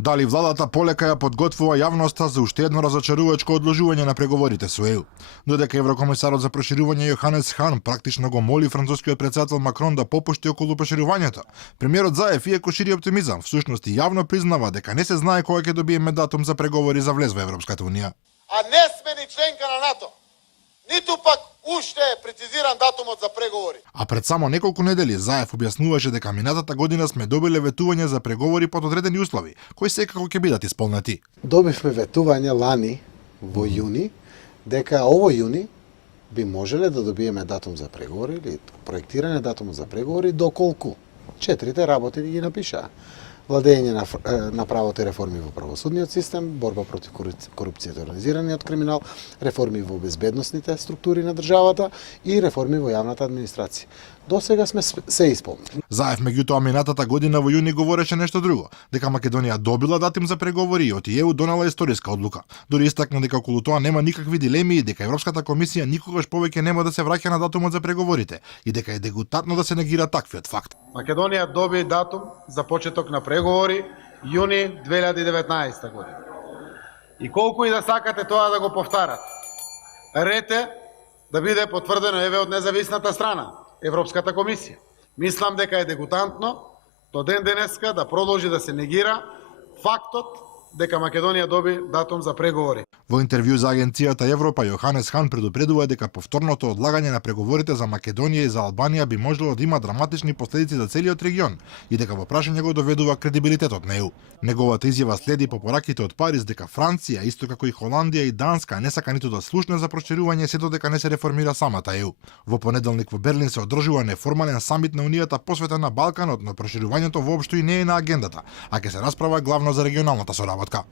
Дали владата полека ја подготвува јавноста за уште едно разочарувачко одложување на преговорите со ЕУ. Додека еврокомисарот за проширување Јоханес Хан практично го моли францускиот претседател Макрон да попушти околу проширувањето, премиерот Заев, иако шири оптимизам, всушност и јавно признава дека не се знае кога ќе добиеме датум за преговори за влез во Европската унија. А не сме ни членка на НАТО. Ниту пак уште е прецизиран датумот за преговори. А пред само неколку недели Заев објаснуваше дека минатата година сме добиле ветување за преговори под одредени услови, кои секако ќе бидат исполнети. Добивме ветување лани во јуни, дека овој јуни би можеле да добиеме датум за преговори или проектирање датумот за преговори доколку 4 работи ги напишаа. Владење на правото и реформи во правосудниот систем, борба против корупцијата и организираниот криминал, реформи во безбедносните структури на државата и реформи во јавната администрација. До сега сме се исполнили. Заев меѓутоа минатата година во јуни говореше нешто друго, дека Македонија добила датум за преговори и од ЕУ донела историска одлука. Дури истакна дека околу тоа нема никакви дилеми и дека Европската комисија никогаш повеќе нема да се враќа на датумот за преговорите и дека е дегутантно да се негира таквиот факт. Македонија доби датум за почеток на преговори јуни 2019 година. И колку и да сакате тоа да го повтарате, ред е да биде потврдено еве од независната страна, Европската комисија. Мислам дека е дегутантно до ден денеска да продолжи да се негира фактот дека Македонија доби датум за преговори. Во интервју за агенцијата Европа, Јоханес Хан предупредува дека повторното одлагање на преговорите за Македонија и за Албанија би можело да има драматични последици за целиот регион и дека во прашање го доведува кредибилитетот на ЕУ. Неговата изјава следи по пораките од Париз дека Франција, исто како и Холандија и Данска, не сака ниту да слушне за проширување сето дека не се реформира самата ЕУ. Во понеделник во Берлин се одржува неформален самит на Унијата посветен на Балканот, но проширувањето воопшто и не е на агендата, а ќе се расправа главно за регионалната соработка.